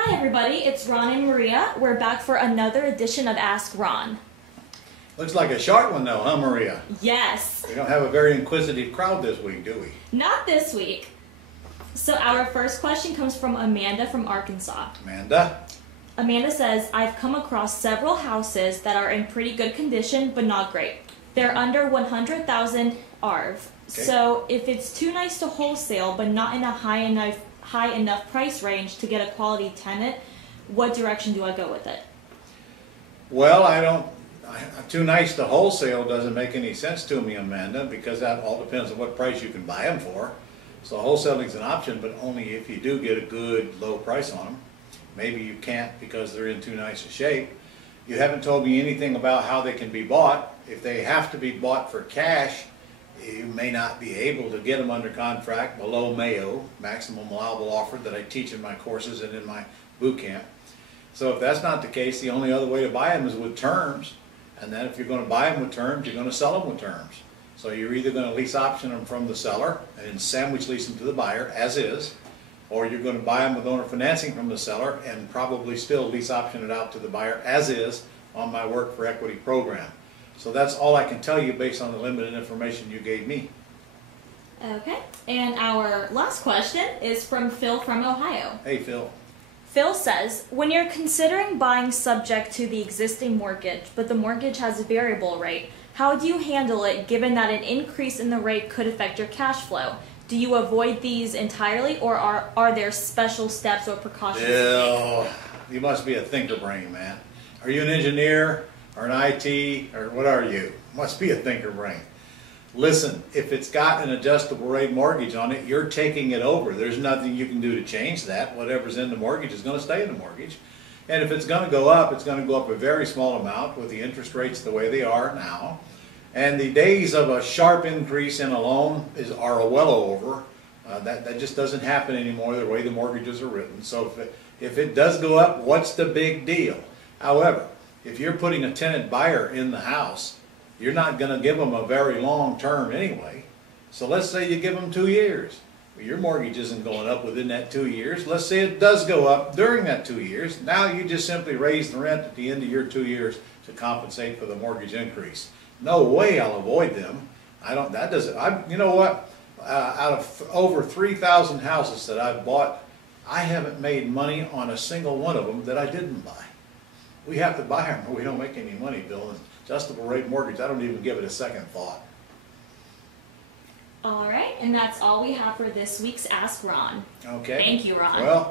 Hi everybody, it's Ron and Maria. We're back for another edition of Ask Ron. Looks like a short one though, huh, Maria? Yes. We don't have a very inquisitive crowd this week, do we? Not this week. So our first question comes from Amanda from Arkansas. Amanda says, I've come across several houses that are in pretty good condition, but not great. They're under 100,000 ARV. Okay. So if it's too nice to wholesale, but not in a high enough price range to get a quality tenant, what direction do I go with it? Well, too nice to wholesale doesn't make any sense to me, Amanda, because that all depends on what price you can buy them for. So wholesaling is an option, but only if you do get a good low price on them. Maybe you can't because they're in too nice a shape. You haven't told me anything about how they can be bought. If they have to be bought for cash, you may not be able to get them under contract below MAO, maximum allowable offer, that I teach in my courses and in my boot camp. So if that's not the case, the only other way to buy them is with terms. And then if you're going to buy them with terms, you're going to sell them with terms. So you're either going to lease option them from the seller and then sandwich lease them to the buyer as is, or you're going to buy them with owner financing from the seller and probably still lease option it out to the buyer as is on my Work for Equity program. So that's all I can tell you based on the limited information you gave me. Okay, and our last question is from Phil from Ohio. Hey, Phil. Phil says, when you're considering buying subject to the existing mortgage, but the mortgage has a variable rate, how do you handle it given that an increase in the rate could affect your cash flow? Do you avoid these entirely, or are there special steps or precautions? Phil, you must be a thinker brain, man. Are you an engineer or an IT or what are you? Must be a thinker brain. Listen, if it's got an adjustable rate mortgage on it, you're taking it over. There's nothing you can do to change that. Whatever's in the mortgage is going to stay in the mortgage. And if it's going to go up, it's going to go up a very small amount with the interest rates the way they are now. And the days of a sharp increase in a loan are well over. That just doesn't happen anymore the way the mortgages are written. So if it does go up, what's the big deal? However, if you're putting a tenant buyer in the house, you're not going to give them a very long term anyway. So let's say you give them 2 years. Well, your mortgage isn't going up within that 2 years. Let's say it does go up during that 2 years. Now you just simply raise the rent at the end of your 2 years to compensate for the mortgage increase. No way I'll avoid them. You know what? Out of over 3,000 houses that I've bought, I haven't made money on a single one of them that I didn't buy. We have to buy them or we don't make any money, Bill. And adjustable rate mortgage, I don't even give it a second thought. All right, and that's all we have for this week's Ask Ron. Okay. Thank you, Ron. Well.